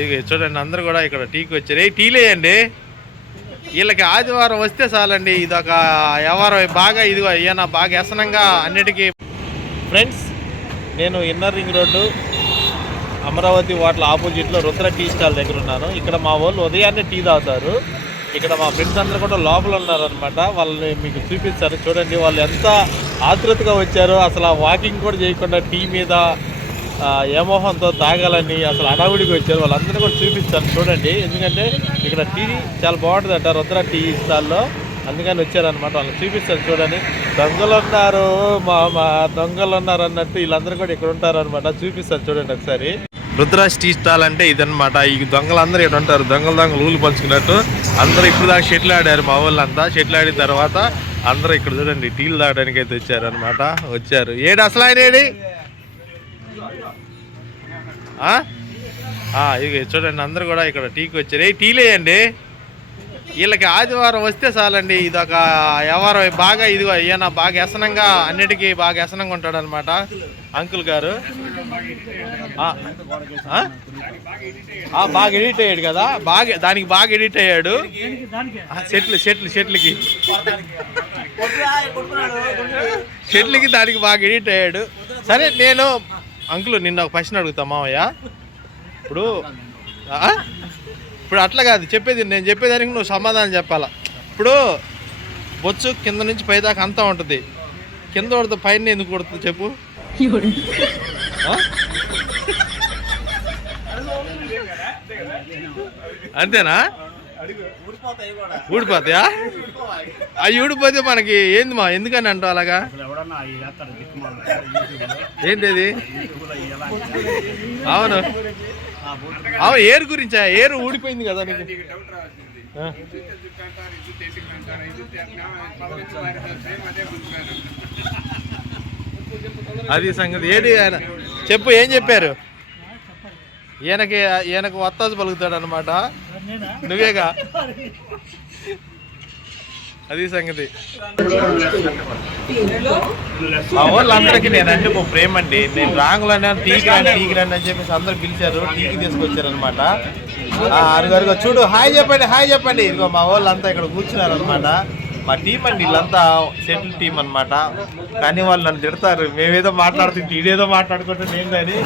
ఇది చూడండి అందరు కూడా ఇక్కడ టీకి వచ్చారు. ఏ టీలేయండి వీళ్ళకి ఆదివారం వస్తే చాలండి ఇదొక వ్యవహారం. బాగా ఇదిగో ఏనా బాగా వ్యసనంగా అన్నిటికీ. ఫ్రెండ్స్ నేను ఇన్నర్ రింగ్ రోడ్డు అమరావతి వాటిల ఆపోజిట్లో రుద్ర టీ స్టాల్ దగ్గర ఉన్నాను. ఇక్కడ మా వాళ్ళు ఉదయాన్నే టీ తాగుతారు. ఇక్కడ మా ఫ్రెండ్స్ అందరూ కూడా లోపల ఉన్నారనమాట వాళ్ళని మీకు చూపిస్తారు చూడండి వాళ్ళు ఎంత ఆతృతగా వచ్చారో. అసలు ఆ వాకింగ్ కూడా చేయకుండా టీ మీద ఏమోహంతో తాగాలని అసలు అడావుడికి వచ్చారు. వాళ్ళందరూ కూడా చూపిస్తాను. చూడండి. ఎందుకంటే ఇక్కడ టీ చాలా బాగుంటుందట. రుద్ర టీ స్టాల్లో అందుకని వచ్చారనమాట వాళ్ళని చూపిస్తాను చూడండి. దొంగలు ఉన్నారు మా మా దొంగలు ఉన్నారు అన్నట్టు వీళ్ళందరూ కూడా ఇక్కడ ఉంటారు అనమాట చూపిస్తాను చూడండి ఒకసారి. రుద్రాజ్ టీ స్టాల్ అంటే ఇదన్నమాట. ఈ దొంగలందరూ ఇక్కడ ఉంటారు. దొంగలు దొంగలు ఊళ్ళు పంచుకున్నట్టు అందరూ ఇప్పుడు దాకా షెటిల్ ఆడారు మా వాళ్ళంతా షెటిల్ ఆడిన తర్వాత అందరూ ఇక్కడ చూడండి టీలు తాగడానికి అయితే వచ్చారు అనమాట వచ్చారు. ఏడు అసలు ఆయన ఏడి? ఇక చూడండి అందరూ కూడా ఇక్కడ టీకి వచ్చారు. ఏ టీలేయండి వీళ్ళకి ఆదివారం వస్తే చాలండి. ఇదొక వ్యవహారం. బాగా ఇదిగో ఈయన బాగా వ్యసనంగా అన్నిటికీ బాగా వ్యసనంగా ఉంటాడు అనమాట అంకుల్ గారు. బాగా ఎడిట్ అయ్యాడు కదా. బాగా దానికి బాగా ఎడిట్ అయ్యాడు. షెట్లు షెట్లు షెట్లకి షెట్లకి దానికి బాగా ఎడిట్ అయ్యాడు. సరే నేను అంకుల్ నిన్న ఒక ప్రశ్న అడుగుతా మావయ్య. ఇప్పుడు ఇప్పుడు అట్లా కాదు చెప్పేది నేను చెప్పేదానికి నువ్వు సమాధానం చెప్పాలా? ఇప్పుడు బొచ్చు కింద నుంచి పైదాకా అంతా ఉంటుంది. కింద కొడుతుంది పైన ఎందుకు కొడుతుంది చెప్పు. అంతేనా? ఊడిపోతాయా? అవి ఊడిపోతే మనకి ఏంది మా? ఎందుకని అంటావు అలాగా? ఏంటిది? అవును. అవును ఏరు గురించా? ఏరు ఊడిపోయింది కదా నీకు? అది సంగతి. ఏది ఆయన? చెప్పు ఏం చెప్పారు? ఈయనకి ఈయనకు వత్తాసు పలుకుతాడు అనమాట నువ్వేగా? అది సంగతి. మా వాళ్ళందరికీ నేనంటే మా ప్రేమ అండి. నేను రాంగులన్నా టీకి రండి టీకి రండి అని చెప్పేసి అందరు పిలిచారు టీకి తీసుకొచ్చారు అనమాట అరుగరుగో చూడు హాయ్ చెప్పండి హాయ్ చెప్పండి. ఇదిగో మా వాళ్ళంతా ఇక్కడ కూర్చున్నారు అనమాట మా టీం అండి వీళ్ళంతా సెటిల్ టీం అన్నమాట. కానీ వాళ్ళు నన్ను తిడతారు మేమేదో మాట్లాడుతుంటే ఇదేదో మాట్లాడుకుంటే నేను కానీ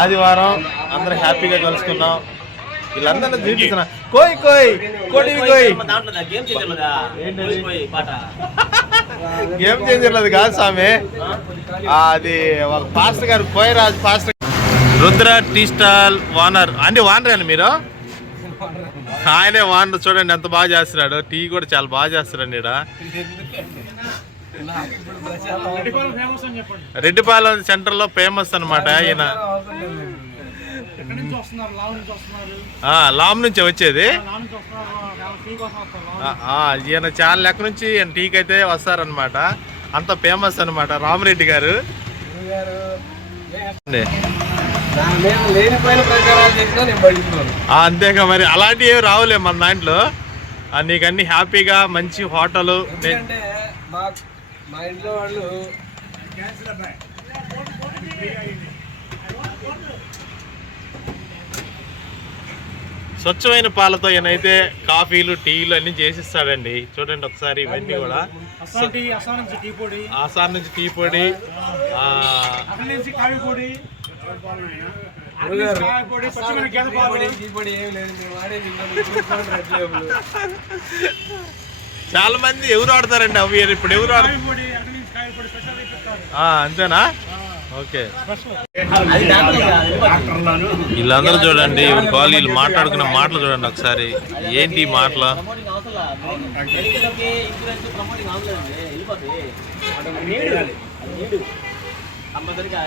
ఆదివారం అందరూ హ్యాపీగా కలుసుకున్నాం. వీళ్ళందరినీ చూపిస్తున్నా కోయ్ కోయ్ కోడి కోయ్? ఏం చేసేది కాదు స్వామి. ఆ, అది ఒక పాస్టర్ గారు Koyaraj pastor Rudra tea stall owner. అంటే వానర్ అండి మీరు? ఆయనే వానర్ చూడండి ఎంత బాగా చేస్తున్నాడు. టీ కూడా చాలా బాగా చేస్తున్నాడు ఈడ. రెడ్డిపాలెం సెంటర్లో ఫేమస్ అనమాట ఈయన. లామ్ నుంచి వచ్చేది. లావు నుంచి వస్తున్నారు వాళ్ళ టీ కోసం వస్తారు ఆ, ఆ, ఈయన చాలా లెక్క నుంచి ఈయన టీకి అయితే వస్తారనమాట అంత ఫేమస్ అనమాట రామరెడ్డి గారు. అంతేగా మరి. అలాంటివి ఏమి రావులే మన దాంట్లో. నీకు అన్ని హ్యాపీగా మంచి హోటల్. మా ఇంట్లో వాళ్ళు స్వచ్ఛమైన పాలతో ఈయనైతే కాఫీలు టీలు అన్ని చేసిస్తాడండి. చూడండి ఒకసారి ఇవన్నీ కూడా. ఆసాం నుంచి టీ పొడి. చాలా మంది ఎవరు ఆడతారండి అవి? ఇప్పుడు ఎవరు ఆడ కాఫీ పొడి అక్కడి నుంచి కాఫీ పొడి స్పెషల్ ఇప్పిస్తారు. ఆ, అంతేనా? వీళ్ళందరూ చూడండి వీళ్ళు కాల్ వీళ్ళు మాట్లాడుకున్న మాటలు చూడండి ఒకసారి. ఏంటి మాటలు? కంపల్సరీగా